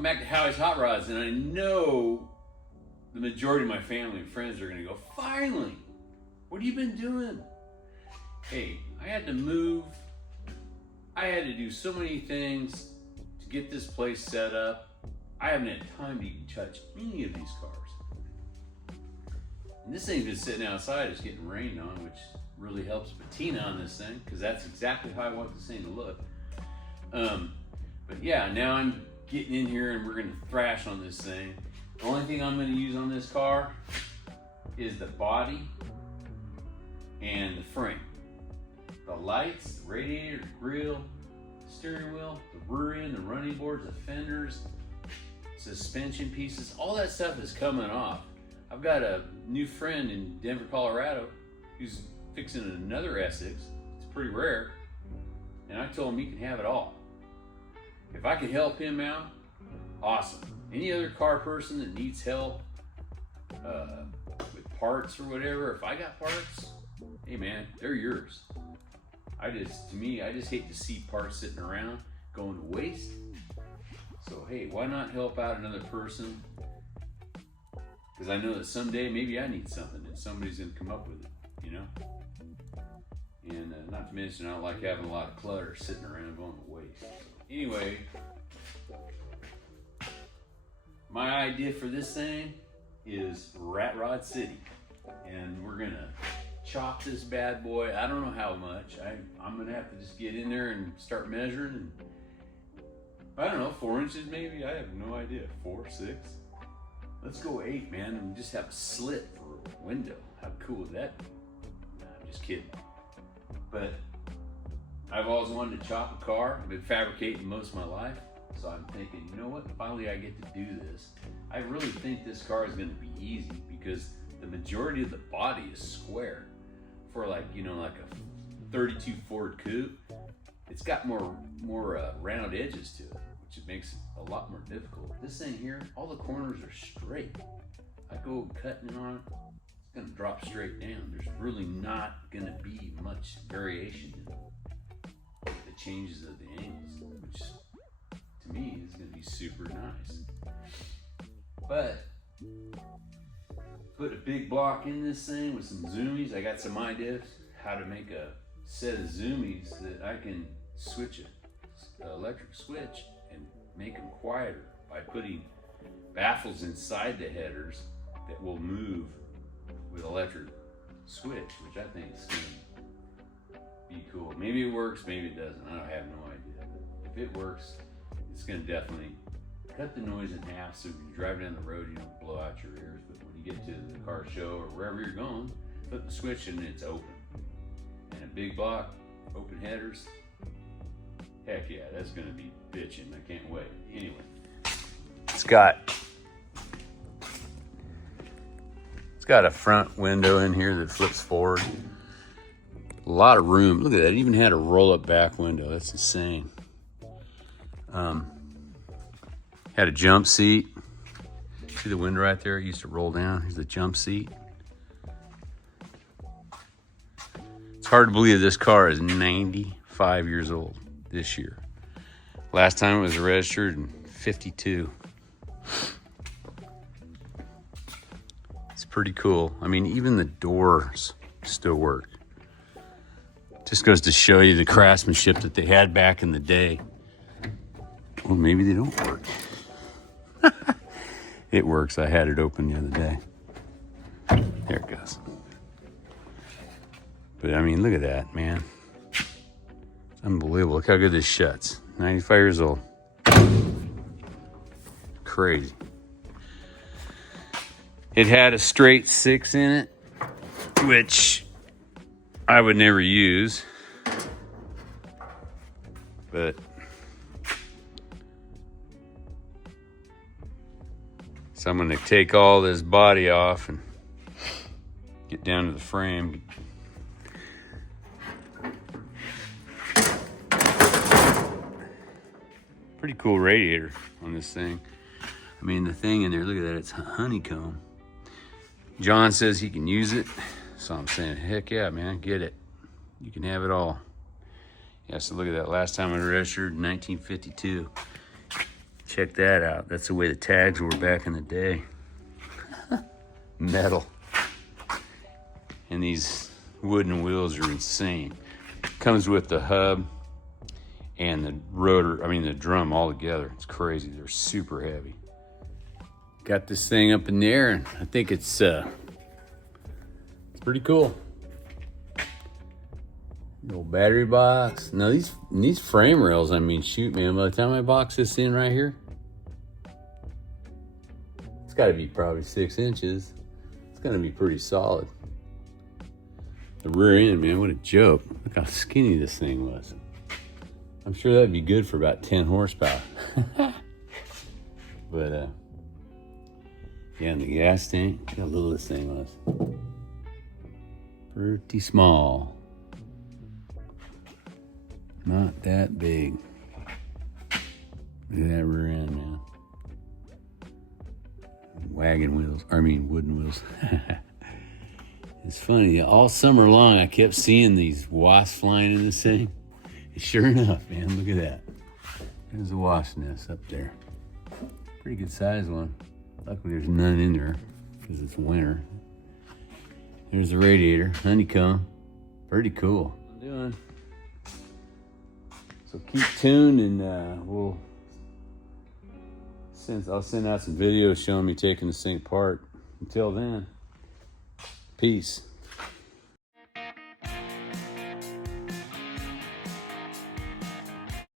welcome back to Howie's Hot Rods, and I know the majority of my family and friends are gonna go, finally, what have you been doing? Hey, I had to move. I had to do so many things to get this place set up. I haven't had time to even touch any of these cars. And this thing's been sitting outside, it's getting rained on, which really helps patina on this thing, because that's exactly how I want this thing to look. But yeah, now I'm getting in here and we're gonna thrash on this thing. The only thing I'm gonna use on this car is the body and the frame. The lights, the radiator, the grill, the steering wheel, the rear end, the running boards, the fenders, suspension pieces, all that stuff is coming off. I've got a new friend in Denver, Colorado, who's fixing another Essex. It's pretty rare. And I told him he can have it all. If I can help him out, awesome. Any other car person that needs help with parts or whatever, if I got parts, hey man, they're yours. I just hate to see parts sitting around going to waste. So hey, why not help out another person? Because I know that someday maybe I need something and somebody's gonna come up with it, you know? And not to mention, I don't like having a lot of clutter sitting around going to waste. Anyway, my idea for this thing is Rat Rod City. And we're gonna chop this bad boy. I don't know how much. I'm gonna have to just get in there and start measuring. And I don't know, 4 inches maybe? I have no idea. 4, 6? Let's go 8, man, and just have a slit for a window. How cool would that be? Nah, I'm just kidding. But I've always wanted to chop a car. I've been fabricating most of my life. So I'm thinking, you know what? Finally I get to do this. I really think this car is gonna be easy because the majority of the body is square. For like, you know, like a 32 Ford Coupe, it's got more round edges to it, which it makes it a lot more difficult. This thing here, all the corners are straight. I go cutting on it, it's gonna drop straight down. There's really not gonna be much variation in the changes of the angles, which to me is gonna be super nice. But put a big block in this thing with some zoomies. I got some ideas how to make a set of zoomies that I can switch an electric switch and make them quieter by putting baffles inside the headers that will move with electric switch, which I think is gonna be cool. Maybe it works, maybe it doesn't. I have no idea. But if it works, it's gonna definitely cut the noise in half so if you drive down the road, you don't blow out your ears. But when you get to the car show or wherever you're going, flip the switch and it's open. And a big block, open headers. Heck yeah, that's gonna be bitchin'. I can't wait. Anyway, it's got a front window in here that flips forward. A lot of room. Look at that. It even had a roll-up back window. That's insane. Had a jump seat. See the window right there? It used to roll down. Here's the jump seat. It's hard to believe this car is 95 years old this year. Last time it was registered in 52. It's pretty cool. I mean, even the doors still work. Just goes to show you the craftsmanship that they had back in the day. Well, maybe they don't work. It works. I had it open the other day. There it goes. But I mean, look at that, man. It's unbelievable. Look how good this shuts. 95 years old. Crazy. It had a straight 6 in it, which I would never use. But so I'm gonna take all this body off and get down to the frame. Pretty cool radiator on this thing. I mean, the thing in there, look at that, it's honeycomb. John says he can use it, so I'm saying, heck yeah, man, get it. You can have it all. Yeah, so look at that, last time I registered in 1952. Check Check that out. That's the way the tags were back in the day. Metal. And these wooden wheels are insane. Comes with the hub and the rotor, the drum all together. It's crazy. They're super heavy. Got this thing up in the air, and I think it's pretty cool. Little battery box. Now these frame rails, shoot, man, by the time I box this in right here, it's got to be probably 6 inches. It's gonna be pretty solid. The rear end, man, what a joke. Look how skinny this thing was. I'm sure that'd be good for about 10 horsepower. But yeah, and the gas tank, look how little this thing was. Pretty small. Not that big. Look at that rear end, man. Wooden wheels. It's funny, all summer long I kept seeing these wasps flying in this thing. And sure enough, man, look at that. There's a wasp nest up there. Pretty good sized one. Luckily there's none in there because it's winter. There's the radiator, honeycomb. Pretty cool. I'm doing. So keep tuned, and I'll send out some videos showing me taking this thing apart. Until then, peace.